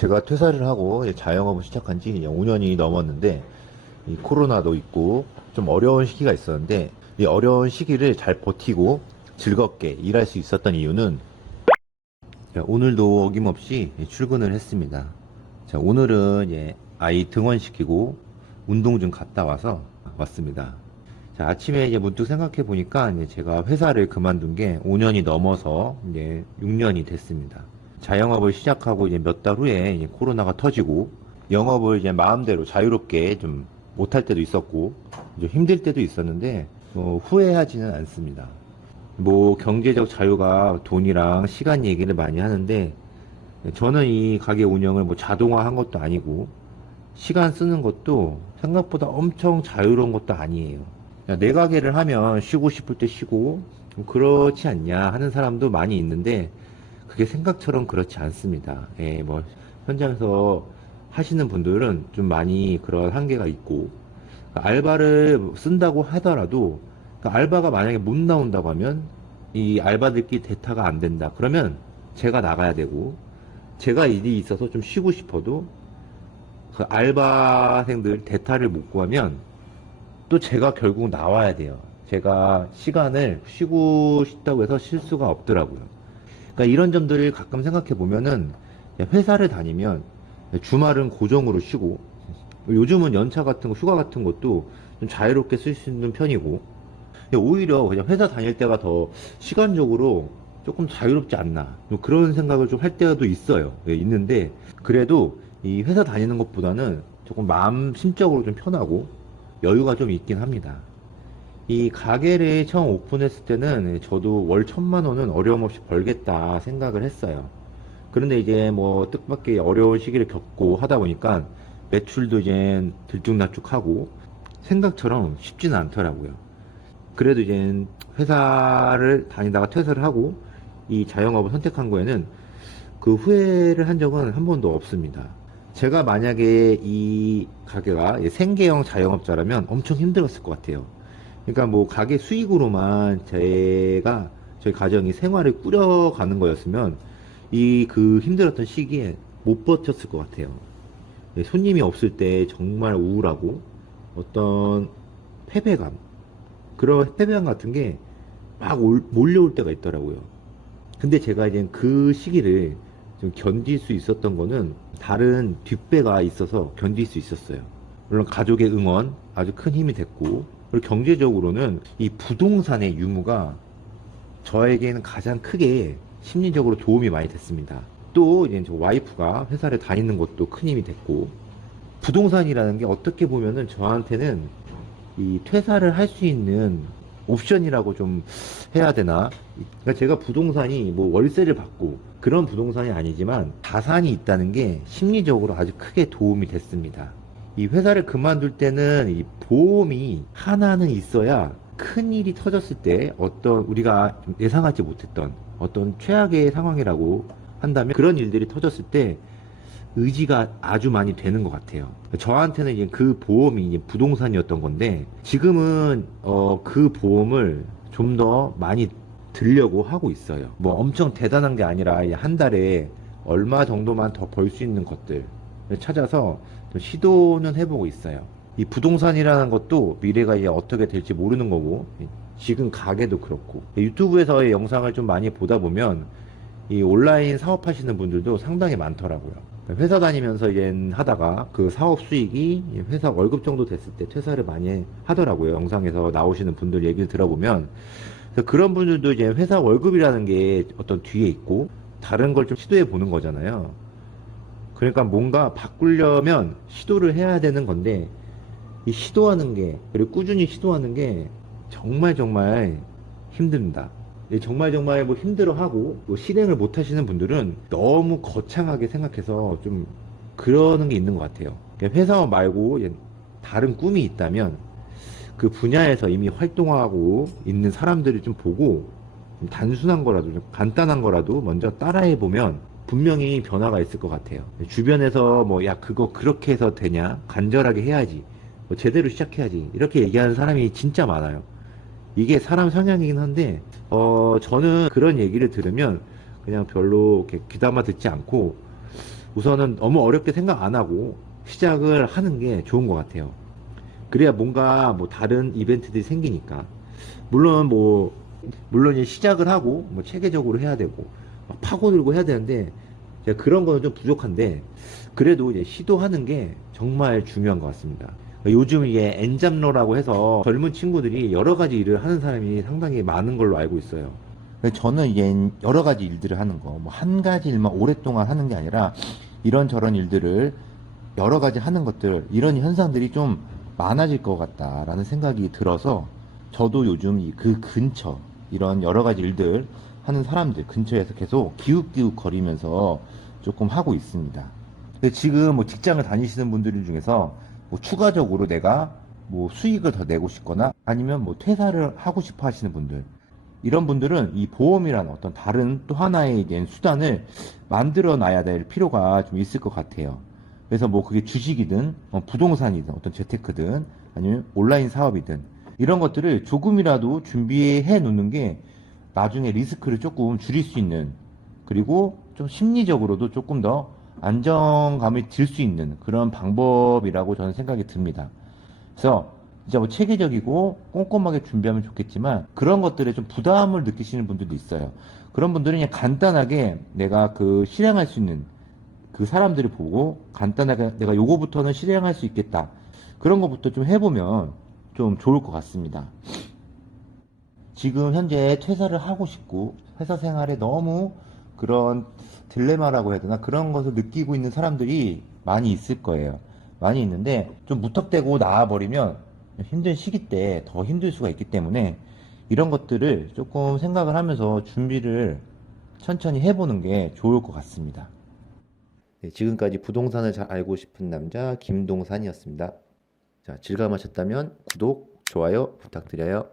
제가 퇴사를 하고 자영업을 시작한 지 5년이 넘었는데, 이 코로나도 있고 좀 어려운 시기가 있었는데, 이 어려운 시기를 잘 버티고 즐겁게 일할 수 있었던 이유는, 오늘도 어김없이 출근을 했습니다. 자, 오늘은 아이 등원시키고 운동 좀 갔다 와서 왔습니다. 자, 아침에 문득 생각해 보니까 제가 회사를 그만둔 게 5년이 넘어서 이제 6년이 됐습니다. 자영업을 시작하고 이제 몇 달 후에 이제 코로나가 터지고 영업을 이제 마음대로 자유롭게 좀 못할 때도 있었고 좀 힘들 때도 있었는데 후회하지는 않습니다. 뭐 경제적 자유가 돈이랑 시간 얘기를 많이 하는데 저는 이 가게 운영을 뭐 자동화한 것도 아니고 시간 쓰는 것도 생각보다 엄청 자유로운 것도 아니에요. 내 가게를 하면 쉬고 싶을 때 쉬고 좀 그렇지 않냐 하는 사람도 많이 있는데 그게 생각처럼 그렇지 않습니다. 뭐 현장에서 하시는 분들은 좀 많이 그런 한계가 있고 알바를 쓴다고 하더라도 알바가 만약에 못 나온다고 하면 이 알바들끼리 대타가 안 된다. 그러면 제가 나가야 되고 제가 일이 있어서 좀 쉬고 싶어도 그 알바생들 대타를 못 구하면 또 제가 결국 나와야 돼요. 제가 시간을 쉬고 싶다고 해서 쉴 수가 없더라고요. 그러니까 이런 점들을 가끔 생각해 보면은 회사를 다니면 주말은 고정으로 쉬고 요즘은 연차 같은 거, 휴가 같은 것도 좀 자유롭게 쓸 수 있는 편이고 오히려 그냥 회사 다닐 때가 더 시간적으로 조금 자유롭지 않나 그런 생각을 좀 할 때도 있어요. 있는데 그래도 이 회사 다니는 것보다는 조금 마음 심적으로 좀 편하고 여유가 좀 있긴 합니다. 이 가게를 처음 오픈했을 때는 저도 월 1,000만 원은 어려움 없이 벌겠다 생각을 했어요. 그런데 이제 뭐 뜻밖의 어려운 시기를 겪고 하다 보니까 매출도 이제 들쭉날쭉하고 생각처럼 쉽지는 않더라고요. 그래도 이제 회사를 다니다가 퇴사를 하고 이 자영업을 선택한 거에는 그 후회를 한 적은 한 번도 없습니다. 제가 만약에 이 가게가 생계형 자영업자라면 엄청 힘들었을 것 같아요. 그러니까 뭐 가게 수익으로만 제가 저희 가정이 생활을 꾸려가는 거였으면 이 그 힘들었던 시기에 못 버텼을 것 같아요. 손님이 없을 때 정말 우울하고 어떤 패배감, 그런 패배감 같은 게 막 몰려올 때가 있더라고요. 근데 제가 이제 그 시기를 좀 견딜 수 있었던 거는 다른 뒷배가 있어서 견딜 수 있었어요. 물론 가족의 응원 아주 큰 힘이 됐고, 그리고 경제적으로는 이 부동산의 유무가 저에게는 가장 크게 심리적으로 도움이 많이 됐습니다. 또 이제 저 와이프가 회사를 다니는 것도 큰 힘이 됐고, 부동산이라는 게 어떻게 보면은 저한테는 이 퇴사를 할 수 있는 옵션이라고 좀 해야 되나? 그러니까 제가 부동산이 뭐 월세를 받고 그런 부동산이 아니지만 자산이 있다는 게 심리적으로 아주 크게 도움이 됐습니다. 이 회사를 그만둘 때는 이 보험이 하나는 있어야 큰 일이 터졌을 때 어떤 우리가 좀 예상하지 못했던 어떤 최악의 상황이라고 한다면 그런 일들이 터졌을 때 의지가 아주 많이 되는 것 같아요. 저한테는 이제 그 보험이 이제 부동산이었던 건데 지금은 그 보험을 좀 더 많이 들려고 하고 있어요. 뭐 엄청 대단한 게 아니라 한 달에 얼마 정도만 더 벌 수 있는 것들 찾아서 좀 시도는 해보고 있어요. 이 부동산이라는 것도 미래가 이제 어떻게 될지 모르는 거고 지금 가게도 그렇고 유튜브에서의 영상을 좀 많이 보다 보면 이 온라인 사업하시는 분들도 상당히 많더라고요. 회사 다니면서 이제 하다가 그 사업 수익이 회사 월급 정도 됐을 때 퇴사를 많이 하더라고요. 영상에서 나오시는 분들 얘기를 들어보면. 그래서 그런 분들도 이제 회사 월급이라는 게 어떤 뒤에 있고 다른 걸 좀 시도해 보는 거잖아요. 그러니까 뭔가 바꾸려면 시도를 해야 되는 건데 이 시도하는 게 그리고 꾸준히 시도하는 게 정말 정말 힘듭니다. 정말 정말 뭐 힘들어하고 뭐 실행을 못 하시는 분들은 너무 거창하게 생각해서 좀 그러는 게 있는 것 같아요. 회사 말고 다른 꿈이 있다면 그 분야에서 이미 활동하고 있는 사람들을 좀 보고 좀 단순한 거라도 좀 간단한 거라도 먼저 따라해 보면 분명히 변화가 있을 것 같아요. 주변에서 뭐 야 그거 그렇게 해서 되냐 간절하게 해야지 뭐 제대로 시작해야지 이렇게 얘기하는 사람이 진짜 많아요. 이게 사람 성향이긴 한데 저는 그런 얘기를 들으면 그냥 별로 이렇게 귀담아 듣지 않고 우선은 너무 어렵게 생각 안 하고 시작을 하는 게 좋은 것 같아요. 그래야 뭔가 뭐 다른 이벤트들이 생기니까. 물론 물론 이제 시작을 하고 뭐 체계적으로 해야 되고 막 파고들고 해야 되는데 제가 그런 거는 좀 부족한데 그래도 이제 시도하는 게 정말 중요한 것 같습니다. 요즘 이게 엔잡러라고 해서 젊은 친구들이 여러 가지 일을 하는 사람이 상당히 많은 걸로 알고 있어요. 저는 이제 여러 가지 일들을 하는 거, 뭐 한 가지 일만 오랫동안 하는 게 아니라 이런저런 일들을 여러 가지 하는 것들, 이런 현상들이 좀 많아질 것 같다라는 생각이 들어서 저도 요즘 그 근처, 이런 여러 가지 일들 하는 사람들 근처에서 계속 기웃기웃 거리면서 조금 하고 있습니다. 근데 지금 뭐 직장을 다니시는 분들 중에서 뭐 추가적으로 내가 뭐 수익을 더 내고 싶거나 아니면 뭐 퇴사를 하고 싶어 하시는 분들, 이런 분들은 이 보험이라는 어떤 다른 또 하나의 이제 수단을 만들어 놔야 될 필요가 좀 있을 것 같아요. 그래서 뭐 그게 주식이든 부동산이든 어떤 재테크든 아니면 온라인 사업이든 이런 것들을 조금이라도 준비해 놓는 게 나중에 리스크를 조금 줄일 수 있는, 그리고 좀 심리적으로도 조금 더 안정감이 들 수 있는 그런 방법이라고 저는 생각이 듭니다. 그래서 진짜 뭐 체계적이고 꼼꼼하게 준비하면 좋겠지만 그런 것들에 좀 부담을 느끼시는 분들도 있어요. 그런 분들은 그냥 간단하게 내가 그 실행할 수 있는 그 사람들을 보고 간단하게 내가 요거부터는 실행할 수 있겠다. 그런 것부터 좀 해보면 좀 좋을 것 같습니다. 지금 현재 퇴사를 하고 싶고 회사 생활에 너무 그런 딜레마라고 해야 되나, 그런 것을 느끼고 있는 사람들이 많이 있을 거예요. 많이 있는데 좀 무턱대고 나와버리면 힘든 시기 때 더 힘들 수가 있기 때문에 이런 것들을 조금 생각을 하면서 준비를 천천히 해보는 게 좋을 것 같습니다. 네, 지금까지 부동산을 잘 알고 싶은 남자 김동산이었습니다. 자, 즐거움하셨다면 구독, 좋아요 부탁드려요.